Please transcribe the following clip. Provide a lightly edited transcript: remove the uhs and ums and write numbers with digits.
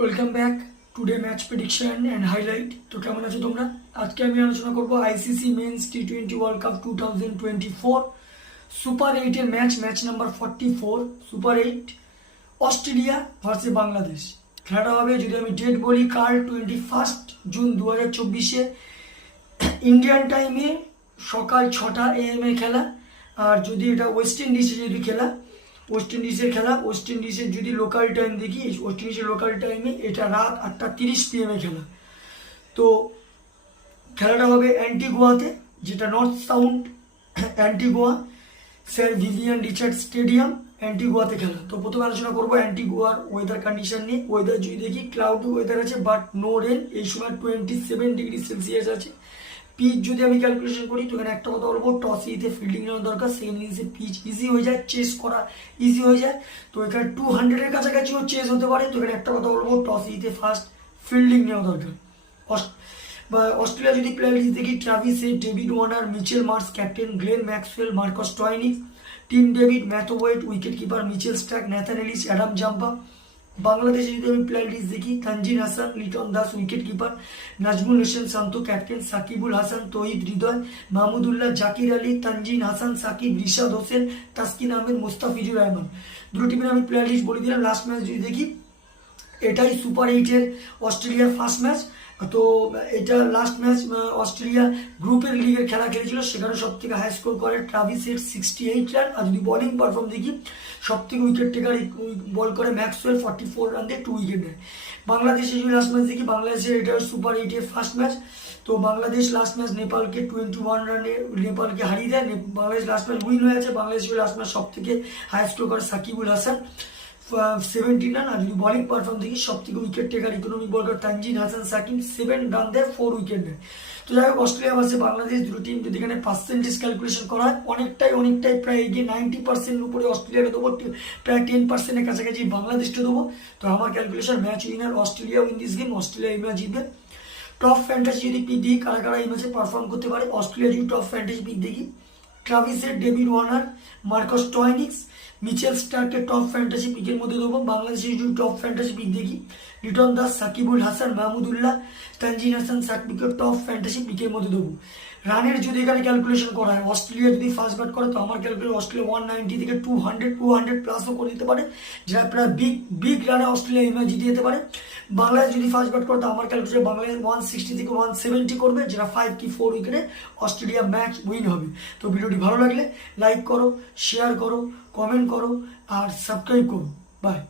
Welcome back today match prediction and highlight. তো কেমন আছো তোমরা? আজকে আমি আলোচনা করব আইসিসি মেন্স টি20 ওয়ার্ল্ড কাপ 2024 সুপার 8-এর match number 44 super 8 Australia versus Bangladesh. খেলাটা হবে, যদি আমি ডেট বলি, কাল 21 জুন 2024 ইন্ডিয়ান টাইমে সকাল 6টা AM এ খেলা। আর যদি এটা ওয়েস্ট ইন্ডিজে যদি খেলা, ওয়েস্ট ইন্ডিজের খেলা, ওয়েস্ট ইন্ডিজের যদি লোকাল টাইম দেখি, ওয়েস্ট ইন্ডিজের লোকাল টাইমে এটা রাত 8:30 PM এ খেলা। তো খেলাটা হবে অ্যান্টিগোয়াতে, যেটা North Sound Antigua, Sir Vivian Richard stadium, অ্যান্টিগোয়াতে খেলা। তো প্রথমে আলোচনা করবো অ্যান্টিগোয়ার ওয়েদার কন্ডিশন নিয়ে। ওয়েদার যদি দেখি, ক্লাউডি ওয়েদার আছে বাট নো রেন। এই সময় 27°C আছে। পিচ যদি আমি ক্যালকুলেশন করি, তো এখানে একটা কথা বলবো, টস ইতে ফিল্ডিং নেওয়া দরকার। সেকেন্ড ইনিংসে পিচ ইজি হয়ে যায়, চেস করা ইজি হয়ে যায়। তো এখানে 200-এর কাছাকাছিও চেস হতে পারে। তো এখানে একটা কথা বলবো, টস ইতে ফার্স্ট ফিল্ডিং নেওয়া দরকার। বা অস্ট্রেলিয়া যদি প্লেয়ার লিস্ট দেখি, Travis Head, David Warner, Mitchell Marsh captain, Glenn Maxwell, Marcus Stoinis, Tim David, Matthew Wade wicket keeper, Mitchell Starc, Nathan Ellis, Adam Zampa. বাংলাদেশে যদি আমি প্লেয়ার লিস্ট দেখি, Tanzin Hasan, Liton Das wicket keeper, Najmul Hossain Shanto captain, Sakibul Hasan, Towhid Hridoy, Mahmudullah, Jaker Ali, Tanzin Hasan, Shakib, Rishad Hossain, Taskin Ahmed, Mustafizur Rahman. দুটো টিমের আমি player list বলে দিলাম। লাস্ট ম্যাচ যদি দেখি, এটাই সুপার 8-এর অস্ট্রেলিয়ার ফার্স্ট ম্যাচ। তো এটা লাস্ট ম্যাচ অস্ট্রেলিয়া গ্রুপের লিগের খেলা খেলেছিল, সেখানে সব থেকে হাই স্কোর করে ট্রাভিস হেড 68 রান। আর যদি বোলিং পারফর্ম দেখি, সব থেকে উইকেট টেকার বল করে ম্যাক্সওয়েল 44 রান দিয়ে 2 উইকেট নেয়। বাংলাদেশে যদি লাস্ট ম্যাচ দেখি, বাংলাদেশের এটা সুপার 8-এর ফার্স্ট ম্যাচ। তো বাংলাদেশ লাস্ট ম্যাচ নেপালকে 21 রানে নেপালকে হারিয়ে দেয়। বাংলাদেশ লাস্ট ম্যাচ উইন হয়ে আছে। বাংলাদেশের লাস্ট ম্যাচ সব থেকে হাই স্কোর করে সাকিবুল হাসান 17 রান। আর যদি বলিং পারফর্ম দেখি, সব থেকে উইকেট টেকার ইকোনমিক বলার তানজিন হাসান সাকিব 7 রান দেয়, 4 উইকেট নেয়। তো যাই হোক, অস্ট্রেলিয়া ভার্সেস বাংলাদেশ দুটো টিম যদি এখানে পার্সেন্টেজ ক্যালকুলেশন করা হয়, অনেকটাই প্রায় এগিয়ে 90% উপরে অস্ট্রেলিয়াকে দেবো, প্রায় 10%-এর কাছাকাছি বাংলাদেশকে দেবো। তো আমার calculation match winner Australia win this game, Australia এই ম্যাচ জিতবে। টপ ফ্যান্টাসি যদি পিক দেখি, কারা এই ম্যাচে পারফর্ম করতে পারে, অস্ট্রেলিয়া যদি টপ ফ্যান্টাসি পিক দেখি, Travis Head, David Warner, Marcus Stoinis, মিচেল স্টার্ককে টপ ফ্যান্টাসি পিকের মধ্যে দেবো। বাংলাদেশের যদি টপ ফ্যান্টাসি পিক দেখি, লিটন দাস, সাকিবুল হাসান, মাহমুদুল্লাহ, তানজিন হাসান সাকিবকে টপ ফ্যান্টাসি পিকের মধ্যে দেবো। রানের যদি এখানে ক্যালকুলেশন করা হয়, অস্ট্রেলিয়া যদি ফার্স্ট ব্যাট করে, তো আমার ক্যালকুলেশন অস্ট্রেলিয়া 190 থেকে 200 প্লাসও করে দিতে পারে, যারা প্রায় বিগ রানে অস্ট্রেলিয়া এই ম্যাচ জিতে যেতে পারে। বাংলাদেশ যদি ফার্স্ট ব্যাট করে, তো আমার ক্যালকুলেশন বাংলাদেশ 160 থেকে 170 করবে, যেটা 5 কি 4 উইকেটে অস্ট্রেলিয়া ম্যাচ উইন হবে। তো ভিডিওটি ভালো লাগলে লাইক করো, শেয়ার করো, কমেন্ট করো আর সাবস্ক্রাইব করো। বাই।